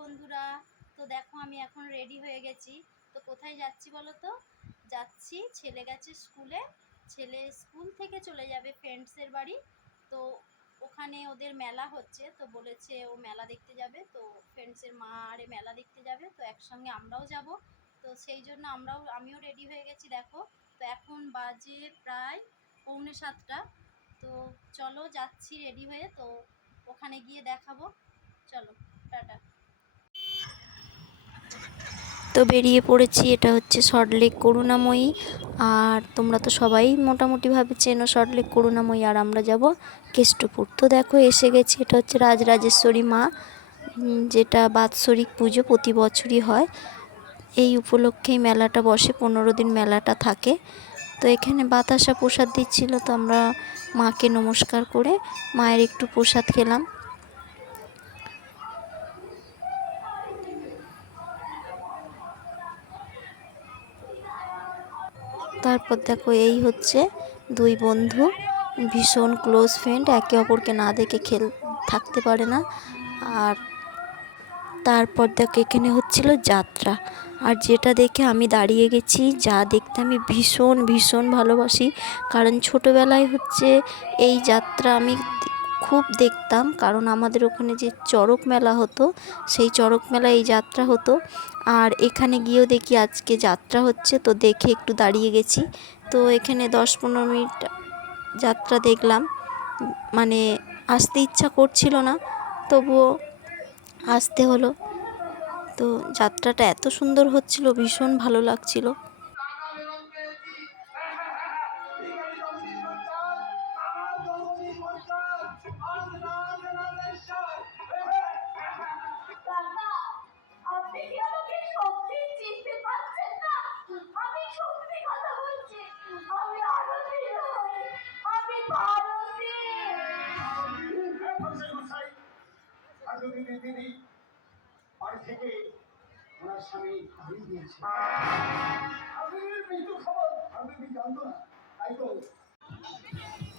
বন্ধুরা, তো দেখো আমি এখন রেডি হয়ে গেছি। তো কোথায় যাচ্ছি বলো তো? যাচ্ছি, ছেলে গেছে স্কুলে। ছেলে স্কুল থেকে চলে যাবে ফ্রেন্ডসের বাড়ি। তো ওখানে ওদের মেলা হচ্ছে, তো বলেছে ও মেলা দেখতে যাবে। তো ফ্রেন্ডসের মা আরে মেলা দেখতে যাবে, তো একসঙ্গে আমরাও যাব। তো সেই জন্য আমিও রেডি হয়ে গেছি দেখো। তো এখন বাজে প্রায় 6:45। তো চলো যাচ্ছি রেডি হয়ে, তো ওখানে গিয়ে দেখাবো। চলো, টাটা। তো বেরিয়ে পড়েছি। এটা হচ্ছে সল্টলেক করুণাময়ী। আর তোমরা তো সবাই মোটামুটিভাবে চেনো সল্টলেক করুণাময়ী। আর আমরা যাব কেষ্টপুর। তো দেখো এসে গেছি। এটা হচ্ছে রাজরাজেশ্বরী মা, যেটা বাৎসরিক পুজো প্রতি বছরই হয়। এই উপলক্ষেই মেলাটা বসে, 15 দিন মেলাটা থাকে। তো এখানে বাতাসা প্রসাদ দিচ্ছিল, তো আমরা মাকে নমস্কার করে মায়ের একটু প্রসাদ খেলাম। তারপর দেখো এই হচ্ছে দুই বন্ধু, ভীষণ ক্লোজ ফ্রেন্ড, একে অপরকে না দেখে থাকতে পারে না। আর তারপর দেখো এখানে হচ্ছিল যাত্রা। আর যেটা দেখে আমি দাঁড়িয়ে গেছি, যা দেখতে আমি ভীষণ ভীষণ ভালোবাসি। কারণ ছোটোবেলায় হচ্ছে এই যাত্রা আমি খুব দেখতাম, কারণ আমাদের ওখানে যে চড়ক মেলা হতো, সেই চড়ক মেলায় এই যাত্রা হতো। আর এখানে গিয়েও দেখি আজকে যাত্রা হচ্ছে, তো দেখে একটু দাঁড়িয়ে গেছি। তো এখানে 10-15 মিনিট যাত্রা দেখলাম। মানে আসতে ইচ্ছা করছিল না, তবুও আসতে হলো। তো যাত্রাটা এত সুন্দর হচ্ছিল, ভীষণ ভালো লাগছিল।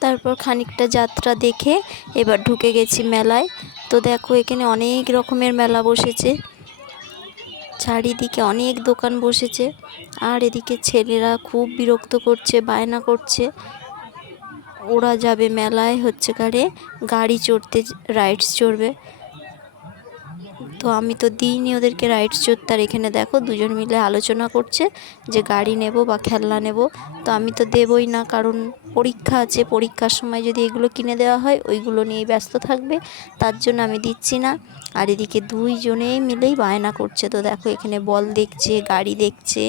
তারপর খানিকটা যাত্রা দেখে এবার ঢুকে গেছি মেলায়। তো দেখো এখানে অনেক রকমের মেলা বসেছে, চারিদিকে অনেক দোকান বসেছে। আর এদিকে ছেলেরা খুব বিরক্ত করছে, বায়না করছে। ওরা যাবে মেলায় হচ্ছে গাড়ি চড়তে, রাইডস চড়বে। তো আমি তো দিইনি ওদেরকে রাইডস চড়তে। আর এখানে দেখো দুজন মিলে আলোচনা করছে যে গাড়ি নেব বা খেলনা নেব। তো আমি তো দেবই না, কারণ পরীক্ষা আছে। পরীক্ষার সময় যদি এগুলো কিনে দেওয়া হয়, ওইগুলো নিয়েই ব্যস্ত থাকবে, তার জন্য আমি দিচ্ছি না। আর এদিকে দুইজনেই মিলেই বায়না করছে। তো দেখো এখানে বল দেখছে, গাড়ি দেখছে।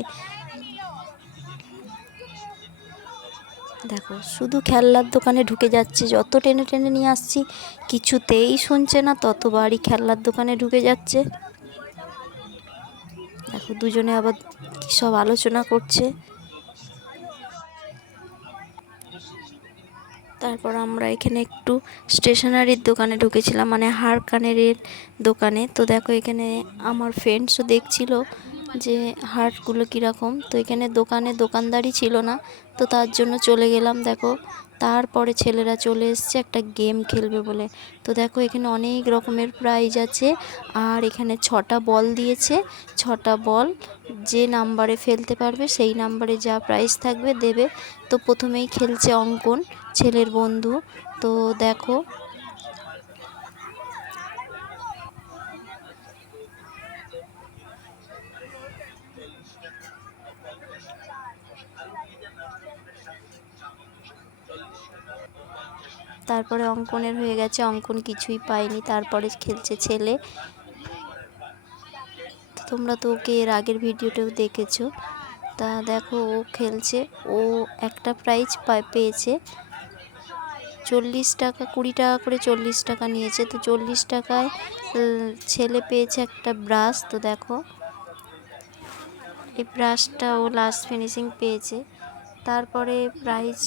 দেখো শুধু খেলনার দোকানে ঢুকে যাচ্ছে, যত টেনে টেনে নিয়ে আসছি কিছুতেই শুনছে না, ততবারই খেলনার দোকানে ঢুকে যাচ্ছে। দেখো দুজনে আবার কী সব আলোচনা করছে। তারপর আমরা এখানে একটু স্টেশনারির দোকানে ঢুকেছিলাম, মানে হার কানের দোকানে। তো দেখো এখানে আমার ফ্রেন্ডসও দেখছিল যে হারগুলো কীরকম। তো এখানে দোকানদারি ছিল না, তো তার জন্য চলে গেলাম। দেখো তারপরে ছেলেরা চলে এসছে একটা গেম খেলবে বলে। তো দেখো এখানে অনেক রকমের প্রাইজ আছে। আর এখানে 6টা বল দিয়েছে, 6টা বল যে নাম্বারে ফেলতে পারবে সেই নাম্বারে যা প্রাইজ থাকবে দেবে। তো প্রথমেই খেলছে অঙ্কন, ছেলের বন্ধু। তো দেখো তারপরে অঙ্কনের হয়ে গেছে, অঙ্কন কিছুই পায়নি। তারপরে খেলছে ছেলে। তোমরা তো ওকে এর আগের ভিডিওতেও দেখেছো। তা দেখো ও খেলছে, ও একটা প্রাইজ পেয়েছে 40 টাকা, 20 টাকা করে 40 টাকা নিয়েছে। তো 40 টাকায় ছেলে পেয়েছে একটা ব্রাশ। তো দেখো এই ব্রাশটা ও লাস্ট ফিনিশিং পেয়েছে। তারপরে প্রাইজ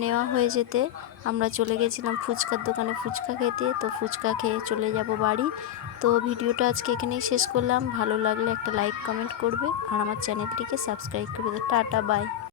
নেওয়া হয়ে যেতে আমরা চলে গেছিলাম ফুচকার দোকানে ফুচকা খেতে। তো ফুচকা খেয়ে চলে যাব বাড়ি। তো ভিডিওটা আজকে এখানেই শেষ করলাম। ভালো লাগলে একটা লাইক কমেন্ট করবে আর আমার চ্যানেলটিকে সাবস্ক্রাইব করবে। তো টাটা, বাই।